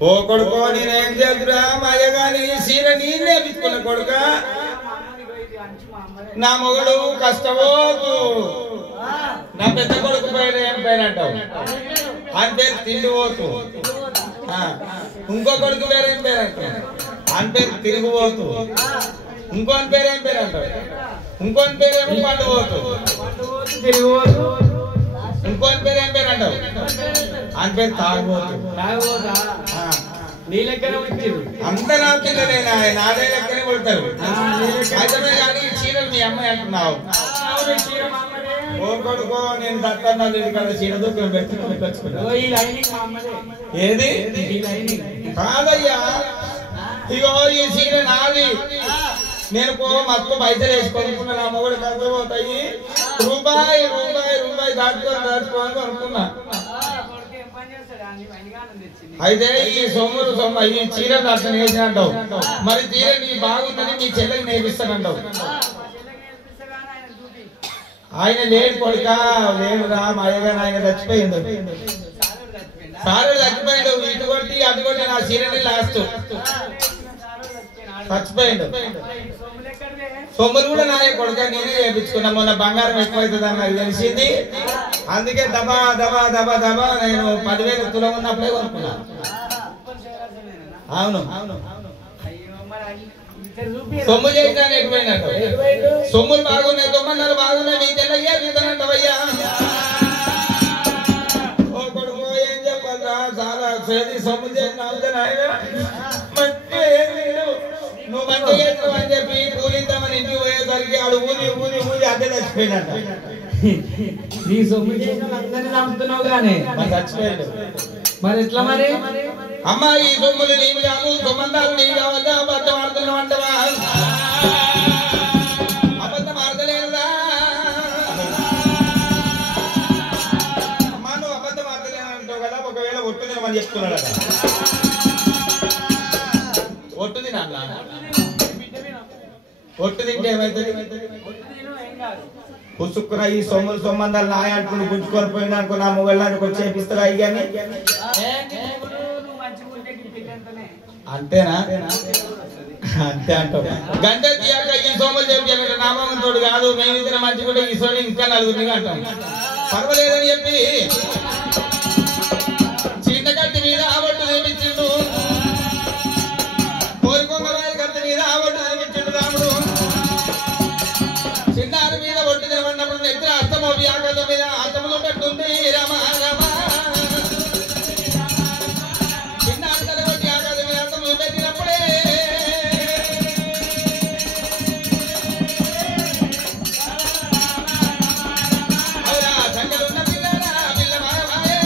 ఓ కొడుకో నేనేం చేద్దురా మాయగాని సీర నీళ్ళే పిచ్చుకున్న కొడుక నా మొగడు కష్టపోతు నా పెద్ద కొడుకు పేరు ఏం పేరు అంటావు అని పేరు తిండిపోతు ఇంకో కొడుకు పేరు ఏం పేరు అంటావు అని పేరు తిరిగిపోతు ఇంకోని పేరు ఏం పేరు అంటావు ఇంకోని పేరేమో పండుపోతు తిరిగిపోతు ఇంకోని పేరు ఏం పేరు అంటావు అని పేరు తాగుపోతు నీ లెక్కనే వచ్చింది అందరూ నా పిల్లలేనా నాదే లెక్కనే కొడతారు అయితే కానీ చీరలు మీ అమ్మాయి అంటున్నావు ఓ కొడుకో నేను దత్తన్నాను కదా చీర దూరం ఏది కాదయ్యా ఇగో ఈ చీర నాది నేను మత్తు పైసలు వేసుకొనుకున్నా నా మొగుడు ఖర్చు పోతాయి రూపాయి రూపాయి రూపాయి దాచుకోని అనుకున్నా అయితే ఈ సొమ్ములు ఈ చీరలు అట్లా నేర్చినంటావు మరి చీర నీ బాగుందని మీ చెల్లెకి నేర్పిస్తానంటావు ఆయన లేడు కొడుక లేడురా మాయగా ఆయన చచ్చిపోయిండు సారు చచ్చిపోయాడు ఇటు కొట్టి అటు కొట్టి నా చీరని లాస్ట్ చచ్చిపోయాడు సొమ్ములు కూడా నాయ కొడుక నేనే చేయించుకున్నా మొన్న బంగారం ఎక్కువైతుంది అని నాకు తెలిసింది అందుకే దబా దబా దబా దబా నేను 10,000 తులం ఉన్నప్పుడే కొనుక్కున్నా అవును సొమ్ము చేసినా ఎక్కువైనట్టు సొమ్ములు బాగున్నాయి తొమ్మన్నలు బాగున్నాయి మీ తెల్లయ్యా నీతనంటవయ్యా ఓ కొడుకు ఏం చెప్పాలరా చాలా చేతి సొమ్ము చేసిన నువ్వు మంచి చేస్తావు అని చెప్పి పూలిద్దామని ఇంటికి పోయేసరికి ఆడు ఊది ఊది ఊది అద్దె చచ్చిపోయినట్ట నీ సొమ్ము చేసిన అందరినీ చంపుతున్నావు గానే మరి చచ్చిపోయాడు మరి ఎట్లా మరి అమ్మా ఈ సొమ్ములు నీవు కాదు సంబంధాలు నీవు కావద్దా అబద్ధం ఆడుతున్నావు అంటవా అబద్ధం ఆడలేదా అమ్మా నువ్వు అబద్ధం ఆడలేని అంటావు కదా ఒకవేళ ఒట్టు తినమని చెప్తున్నాడు ఒట్టు తినా ఒట్టు తింటే ఏమైతుంది పుసుక్కున ఈ సొమ్ములు సంబంధాలు నాయ అంటున్నాడు గుంజుకొని పోయినా అనుకో నా మొబైల్కి వచ్చి చేపిస్తారా అయ్యాని అంతేనా అంతే అంటావు గంట తీయాక ఈ సోమలు చెప్పాను నామంతోడు కాదు మేమిద్దరం మంచి కూడా ఈ సోని ఇంకా నలుగురిని అంటాం పర్వాలేదని చెప్పి చిన్న కత్తి మీద ఆవట్టు నేర్పించిండు కోరుకొంగ కత్తి మీద ఆవట్టు నేర్పించిండు రాముడు చిన్నారి మీద ఒట్టు తినమన్నప్పుడు నెత్తిన అస్తమోపి ఆకాశం మీద అస్తములు పెట్టుంది రామ రామ చిన్నారి తల కొట్టి ఆకాశం మీద అస్తములు పెట్టినప్పుడే అవునా సంగలున్న పిల్లనా పిల్ల మాయమాయే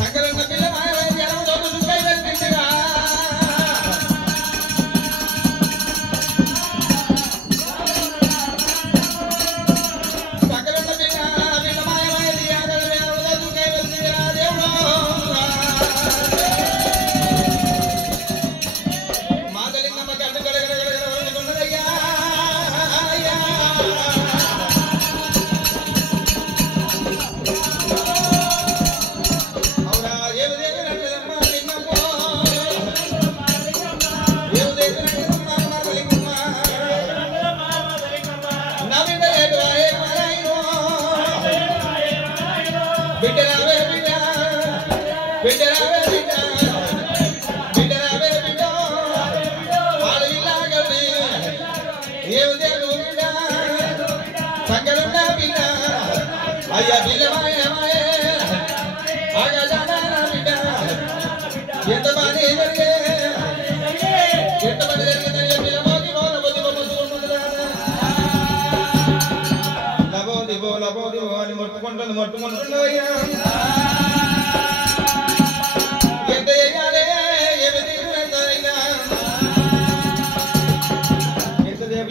సంగలున్న పిల్ల మాయమాయే జనం తోడు దుఃఖై వెళ్తుందిగా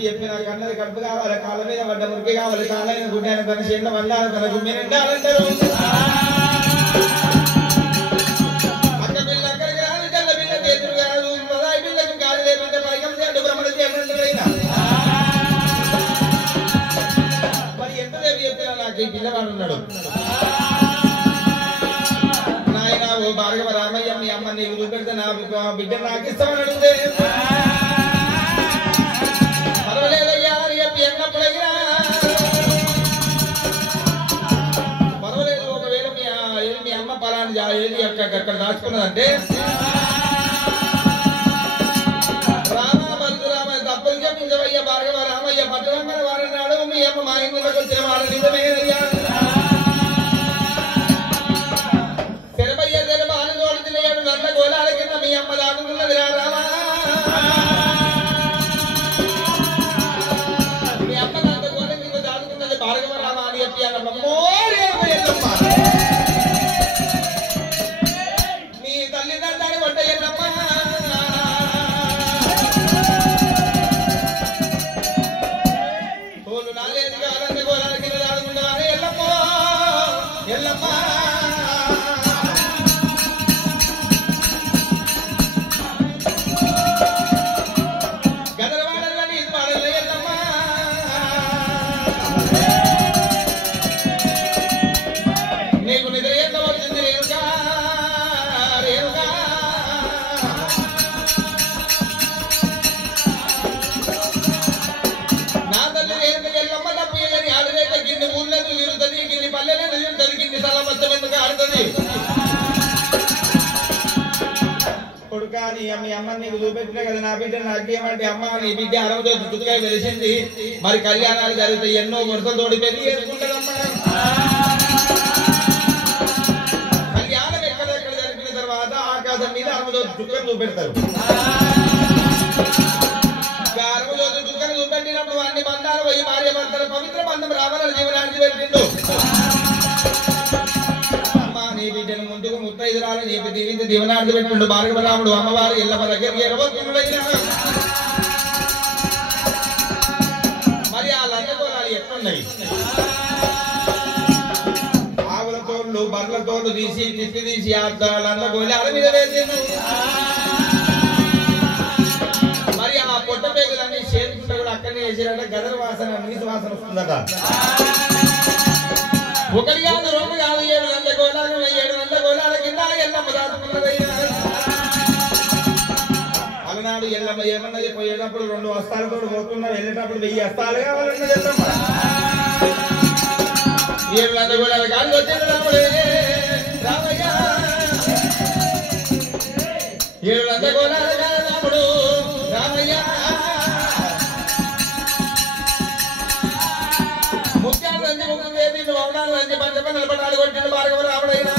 చెప్పిన కన్నది కడుపు కావాలి కాళ్ళ మీద పడ్డ మురికి కావాలి కాళ్ళైన గుడ్డైన తన చేత వల్ల తన గుమ్మి నిండాలంటారు అక్క పిల్ల అక్కడికి రాని తెల్ల పిల్ల చేతులు కాదు పదాయి పిల్లకు కాదు లేకుంటే పైకం చేయండి బ్రహ్మణ చేయమంటారైనా మరి ఎంతసేపు చెప్పినా నాకు ఈ పిల్లవాడు ఉన్నాడు నీకు చూపెడితే నా బిడ్డ నాకు ఇస్తామని అడిగితే పర్వాలేదయ్యా అని చెప్పి ఎన్నప్పుడైనా పర్వాలేదు. ఒకవేళ మీ అమ్మ పలాని ఏది అక్కడ దాచుకున్నదంటే రామ బలరామ తప్పులు చెప్పించవయ్య భార్గవ రామయ్య పట్టణంగా వారన్నాడు. మీ అమ్మ మా ఇంట్లోకి వచ్చిన వాడు నిజమేనయ్యా. తెరపయ్య తెరప అనుకోడుతున్నాడు నల్ల గోళాల కింద మీ అమ్మ దాటుకున్నది రా రామా. మీ అమ్మ నల్ల గోళ కింద దాటుకున్నది భార్గవ రామ అని చెప్పి అన్నమ్మో మీ తల్లిదండ్రులు వంట ఎన్నమ్మా తోలు నాలేదుగా అనంత గోళాల కింద దాటుకున్నవారే ఎల్లమ్మో ఎల్లమ్మా. నీకు నిద్ర ఎంత వచ్చింది రేణుకా రేణుకా. నా తల్లి రేణుక ఎల్లమ్మ తప్పు ఏదని ఆడలేక గిన్ని ఊళ్ళకు తిరుగుతుంది, గిన్ని పల్లెలను తిరుగుతుంది, గిన్ని సలమత్తం ఎందుకు ఆడుతుంది. కొడుకా మీ అమ్మ నీకు చూపెట్టినా కదా నా బిడ్డ నాకేమంటే అమ్మ నీ బిడ్డ 60 చుట్టుకాయ వెలిసింది. మరి కళ్యాణాలు జరుగుతాయి, ఎన్నో వరుసతోడి పెళ్లి చేసుకుంటారమ్మా. కళ్యాణం ఎక్కడెక్కడ జరిపిన తర్వాత ఆకాశం మీద 60 చుక్కలు చూపెడతారు. 60 చుక్కలు చూపెట్టినప్పుడు అన్ని బంధాలు పోయి భార్య భర్తల పవిత్ర బంధం రావాలని జీవనానికి పెట్టిండు. నీ బిడ్డను ముందుకు ముత్తైదురాలు నీపి దీవించి దీవనార్థి పెట్టిండు భార్గవ రాముడు. అమ్మవారు ఇళ్ళమ్మ దగ్గరికి 20 మరి ఆ లంగకోరాలు ఎట్లున్నాయి? ఆవుల తోళ్ళు బర్ల తోళ్ళు తీసి తిప్పి తీసి ఆ లంగకోలాల మీద వేసిండు. మరి ఆ పొట్ట పేగులన్నీ చేతుకుంటే కూడా అక్కడనే వేసినట్ట గదర వాసన నీసు వాసన వస్తుందట. ఒకటి కాదు రెండు కాదు 7 లంగకోలాలు 7 లంగకోలాల కింద ఎల్లమ్మ దాచుకున్నదయ్యా. అలనాడు ఎల్లమ్మ ఏమన్నది పోయేటప్పుడు 2 వస్తాలతో పోతున్నా, వెళ్ళేటప్పుడు 1000 వస్తాలు కావాలన్నది ఎల్లమ్మ. 7 లంగకోలాల కాదు వచ్చేది రాముడే రామయ్య. 7 లంగకోలాల కాదు రాముడు రామయ్య. ముత్యాలు రంజి ముఖం వేసి మౌనాలు రంజి పంచప నిలబడాలి కొట్టిన భార్గవ రాముడైనా.